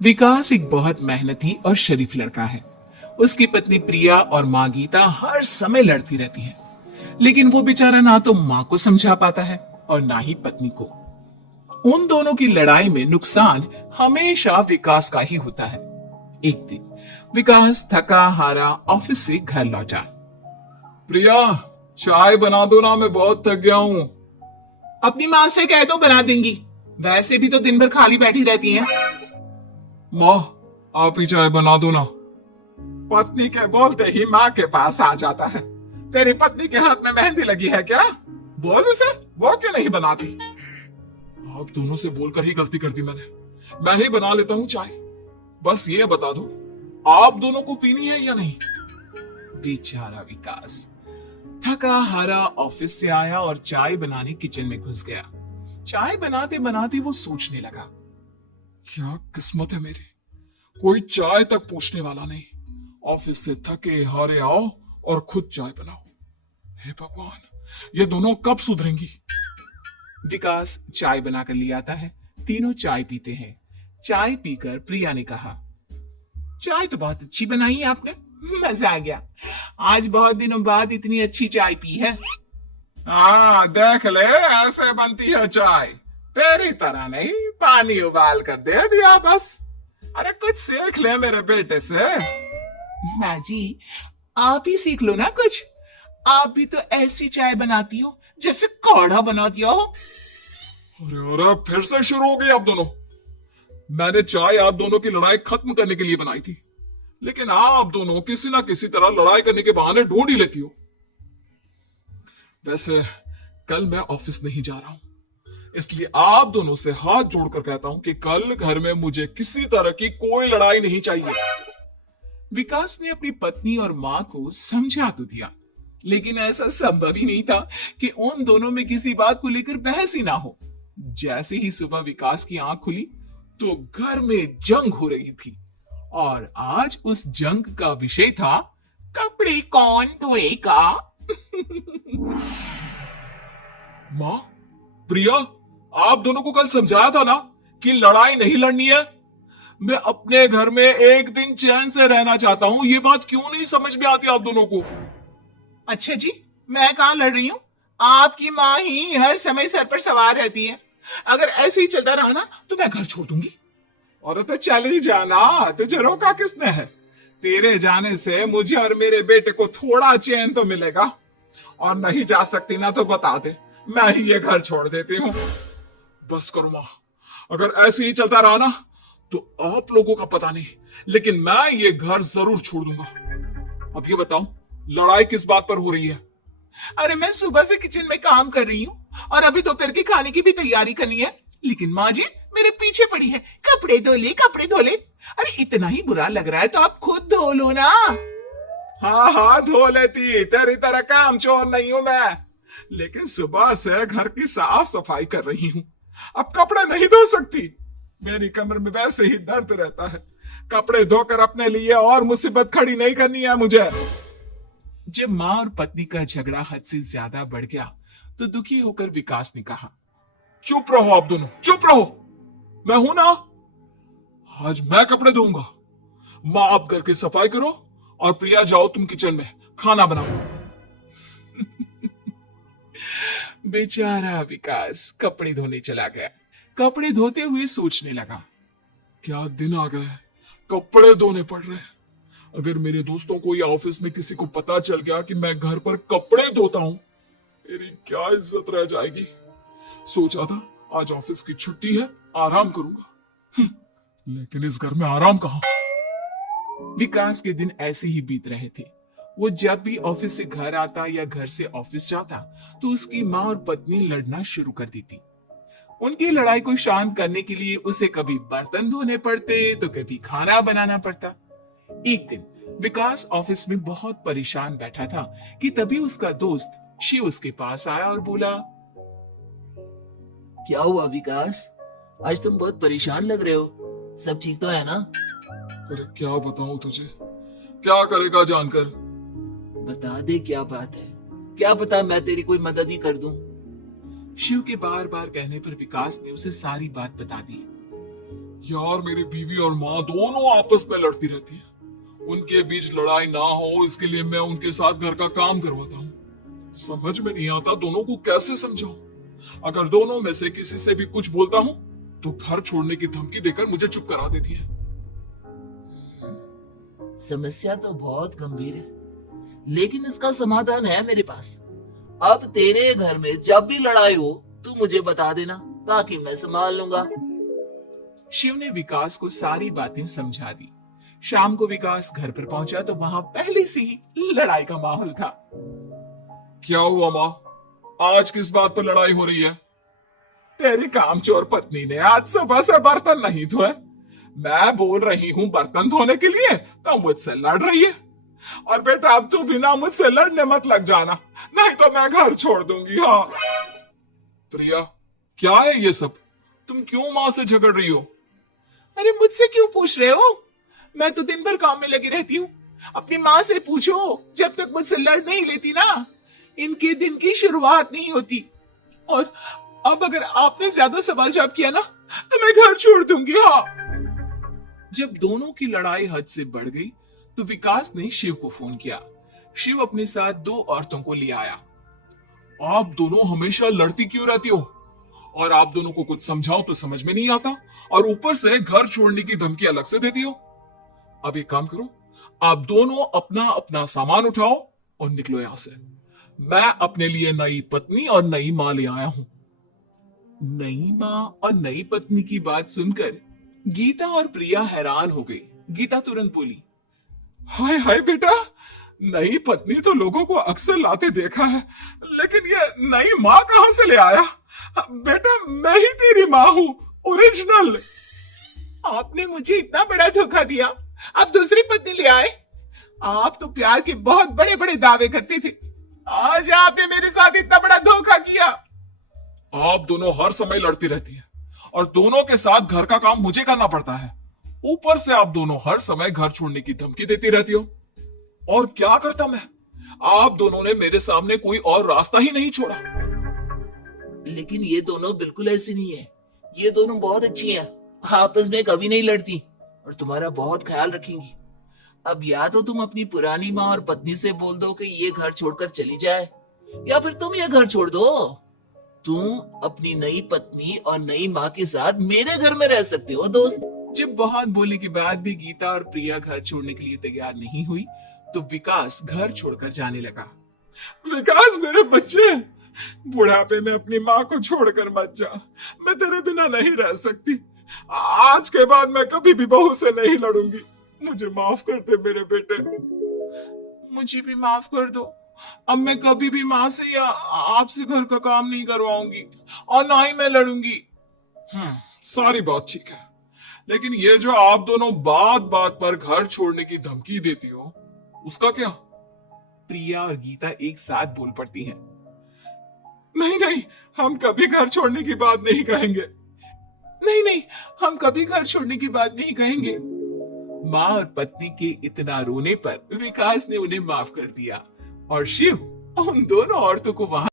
विकास एक बहुत मेहनती और शरीफ लड़का है। उसकी पत्नी प्रिया और माँ गीता हर समय लड़ती रहती है, लेकिन वो बेचारा ना तो माँ को समझा पाता है और ना ही पत्नी को। उन दोनों की लड़ाई में नुकसान हमेशा विकास का ही होता है। एक दिन विकास थका हारा ऑफिस से घर लौटा। प्रिया, चाय बना दो ना, मैं बहुत थक गया हूँ। अपनी माँ से कह दो बना देंगी, वैसे भी तो दिन भर खाली बैठी रहती हैं। माँ, आप ही चाय बना दो ना। पत्नी के बोलते ही माँ के पास आ जाता है। तेरी पत्नी के हाथ में मेहंदी लगी है क्या? बोल उसे, वो क्यों नहीं बनाती? आप दोनों से बोलकर ही गलती कर दी मैंने। मैं ही बना लेता हूँ चाय। बस ये बता दो, आप दोनों को पीनी है या नहीं? बेचारा विकास थका हारा ऑफिस से आया और चाय बनाने किचन में घुस गया। चाय बनाते बनाते वो सोचने लगा, क्या किस्मत है मेरी, कोई चाय तक पूछने वाला नहीं। ऑफिस से थके हारे आओ और खुद चाय बनाओ। हे भगवान, ये दोनों कब सुधरेंगी? विकास चाय बनाकर ले आता है। तीनों चाय पीते हैं। चाय पीकर प्रिया ने कहा, चाय तो बहुत अच्छी बनाई है आपने, मजा आ गया। आज बहुत दिनों बाद इतनी अच्छी चाय पी है। हाँ, देख ले, ऐसे बनती है चाय। तेरी तरह नहीं, पानी उबाल कर दे दिया बस। अरे कुछ सीख ले मेरे बेटे से। माँ जी, आप ही सीख लो ना कुछ। आप भी तो ऐसी चाय बनाती हो जैसे काढ़ा बना दिया हो। अरे फिर से शुरू हो गई आप दोनों। मैंने चाय आप दोनों की लड़ाई खत्म करने के लिए बनाई थी, लेकिन आप दोनों किसी ना किसी तरह लड़ाई करने के बहाने ढूंढ ही लेती हो। वैसे कल मैं ऑफिस नहीं जा रहा हूं, इसलिए आप दोनों से हाथ जोड़कर कहता हूं कि कल घर में मुझे किसी तरह की कोई लड़ाई नहीं चाहिए। विकास ने अपनी पत्नी और मां को समझा तो दिया, लेकिन ऐसा संभव ही नहीं था कि उन दोनों में किसी बात को लेकर बहस ही ना हो। जैसे ही सुबह विकास की आंख खुली तो घर में जंग हो रही थी, और आज उस जंग का विषय था कपड़े कौन धोएगा। मां, प्रिया, आप दोनों को कल समझाया था ना कि लड़ाई नहीं लड़नी है। मैं अपने घर में एक दिन चैन से रहना चाहता हूं। ये बात क्यों नहीं समझ में आती आप दोनों को? अच्छा जी, मैं कहां लड़ रही हूं? आपकी माँ ही हर समय सर पर सवार रहती है। अगर ऐसे ही चलता रहा ना तो मैं घर छोड़ दूंगी। और तो चल ही जाना, तुझे रोका किसने है? तेरे जाने से मुझे और मेरे बेटे को थोड़ा चैन तो मिलेगा। और नहीं जा सकती ना तो बता दे, मैं ही ये घर छोड़ देती हूँ। बस करो मां, अगर ऐसे ही चलता रहा ना तो आप लोगों का पता नहीं, लेकिन मैं ये घर जरूर छोड़ दूंगा। अब ये बताओ, लड़ाई किस बात पर हो रही है? अरे मैं सुबह से किचन में काम कर रही हूँ और अभी दोपहर के खाने की भी तैयारी करनी है, लेकिन माँ जी मेरे पीछे पड़ी है, कपड़े धो ले कपड़े धो ले। अरे इतना ही बुरा लग रहा है तो आप खुद धो लो ना। हाँ हाँ, धो लेती, तेरी तरह काम चोर नहीं हूं मैं, लेकिन सुबह से घर की साफ सफाई कर रही हूँ, अब कपड़े नहीं धो सकती। मेरी कमर में वैसे ही दर्द रहता है। कपड़े धोकर अपने लिए और मुसीबत खड़ी नहीं करनी है मुझे। जब माँ और पत्नी का झगड़ा हद से ज्यादा बढ़ गया तो दुखी होकर विकास ने कहा, चुप रहो आप दोनों, चुप रहो। मैं हूं ना, आज मैं कपड़े धोऊंगा। माँ, आप घर की सफाई करो और प्रिया, जाओ तुम किचन में खाना बनाओ। बेचारा विकास कपड़े धोने चला गया। कपड़े धोते हुए सोचने लगा, क्या दिन आ गए, कपड़े धोने पड़ रहे हैं। अगर मेरे दोस्तों को या ऑफिस में किसी को पता चल गया कि मैं घर पर कपड़े धोता हूं, मेरी क्या इज्जत रह जाएगी। सोचा था आज ऑफिस की छुट्टी है, आराम करूंगा, लेकिन इस घर में आराम कहां। विकास के दिन ऐसे ही बीत रहे थे। वो जब भी ऑफिस से घर आता या घर से ऑफिस जाता तो उसकी माँ और पत्नी लड़ना शुरू कर देती। उनकी लड़ाई को शांत करने के लिए उसे कभी बर्तन धोने पड़ते तो कभी खाना बनाना पड़ता। एक दिन विकास ऑफिस में बहुत परेशान बैठा था कि तभी उसका दोस्त शिव उसके पास आया और बोला, क्या हुआ विकास, आज तुम बहुत परेशान लग रहे हो, सब ठीक तो है ना? अरे क्या बताऊं तुझे, क्या करेगा जानकर। बता दे क्या बात है, क्या पता मैं तेरी कोई मदद ही कर दूं। शिव के बार बार कहने पर विकास ने उसे सारी बात बता दी। यार मेरी बीवी और माँ दोनों आपस में लड़ती रहती है। उनके बीच लड़ाई ना हो इसके लिए मैं उनके साथ घर का काम करवाता हूँ। समझ में नहीं आता दोनों को कैसे समझाऊं। अगर दोनों में से किसी से भी कुछ बोलता हूँ तो घर छोड़ने की धमकी देकर मुझे चुप करा देती है। समस्या तो बहुत गंभीर है, लेकिन इसका समाधान है मेरे पास। अब तेरे घर में जब भी लड़ाई हो तू मुझे बता देना, बाकी मैं संभाल लूंगा। शिव ने विकास को सारी बातें समझा दी। शाम को विकास घर पर पहुंचा तो वहां पहले से ही लड़ाई का माहौल था। क्या हुआ माँ, आज किस बात पर लड़ाई हो रही है? तेरी कामचोर पत्नी ने आज सुबह से बर्तन नहीं धोए। मैं बोल रही हूँ बर्तन धोने के लिए तो मुझसे लड़ रही है। और बेटा अब तू बिना मुझसे लड़ने मत लग जाना, नहीं तो मैं घर छोड़ दूंगी। हाँ प्रिया, क्या है ये सब? तुम क्यों माँ से झगड़ रही हो? अरे मुझसे क्यों पूछ रहे हो? मैं तो दिन भर काम में लगी रहती हूँ। अपनी माँ से पूछो, जब तक मुझसे लड़ नहीं लेती ना इनके दिन की शुरुआत नहीं होती। और अब अगर आपने ज्यादा सवाल जवाब किया ना तो मैं घर छोड़ दूंगी। हाँ। जब दोनों की लड़ाई हद से बढ़ गई तो विकास ने शिव को फोन किया। शिव अपने साथ 2 औरतों को ले आया। आप दोनों हमेशा लड़ती क्यों रहती हो? और आप दोनों को कुछ समझाओ तो समझ में नहीं आता, और ऊपर से घर छोड़ने की धमकी अलग से देती हो। अब एक काम करो, आप दोनों अपना अपना सामान उठाओ और निकलो यहां से। मैं अपने लिए नई पत्नी और नई मां ले आया हूं। नई माँ और नई पत्नी की बात सुनकर गीता और प्रिया हैरान हो गई। गीता तुरंत बोली, हाय हाय बेटा, नई पत्नी तो लोगों को अक्सर लाते देखा है, लेकिन ये नई माँ कहां से ले आया? बेटा मैं ही तेरी माँ हूँ, ओरिजिनल। आपने मुझे इतना बड़ा धोखा दिया, अब दूसरी पत्नी ले आए। आप तो प्यार के बहुत बड़े बड़े दावे करते थे, आज आपने मेरे साथ इतना बड़ा धोखा किया। आप दोनों हर समय लड़ती रहती हैं और दोनों के साथ घर का काम मुझे करना पड़ता है। ऊपर से आप दोनों हर समय घर छोड़ने की धमकी देती रहती हो। और क्या करता मैं? आप दोनों ने मेरे सामने कोई और रास्ता ही नहीं छोड़ा। लेकिन ये दोनों बिल्कुल ऐसी नहीं है। ये दोनों बहुत अच्छी हैं, आपस में कभी नहीं लड़ती और तुम्हारा बहुत ख्याल रखेंगी। अब या तो तुम अपनी पुरानी माँ और पत्नी से बोल दो कि ये घर छोड़कर चली जाए, या फिर तुम ये घर छोड़ दो। तुम अपनी नई पत्नी और नई माँ के साथ मेरे घर में रह सकते हो दोस्त। जब बहुत बोलने के बाद भी गीता और प्रिया घर छोड़ने के लिए तैयार नहीं हुई तो विकास घर छोड़कर जाने लगा। विकास मेरे बच्चे, बुढ़ापे में अपनी माँ को छोड़कर मत जा। मैं तेरे बिना नहीं रह सकती। आज के बाद मैं कभी भी बहू से नहीं लड़ूंगी। मुझे माफ कर दे मेरे बेटे। मुझे भी माफ कर दो। अब मैं कभी भी माँ से या आपसे घर का काम नहीं करवाऊंगी और ना ही मैं लड़ूंगी। सारी बात ठीक है, लेकिन ये जो आप दोनों बात बात पर घर छोड़ने की धमकी देती हो, उसका क्या? प्रिया और गीता एक साथ बोल पड़ती हैं। नहीं नहीं, हम कभी घर छोड़ने की बात नहीं कहेंगे। नहीं नहीं, हम कभी घर छोड़ने की बात नहीं कहेंगे। माँ और पत्नी के इतना रोने पर विकास ने उन्हें माफ कर दिया और शिव उन दोनों औरतों को वहां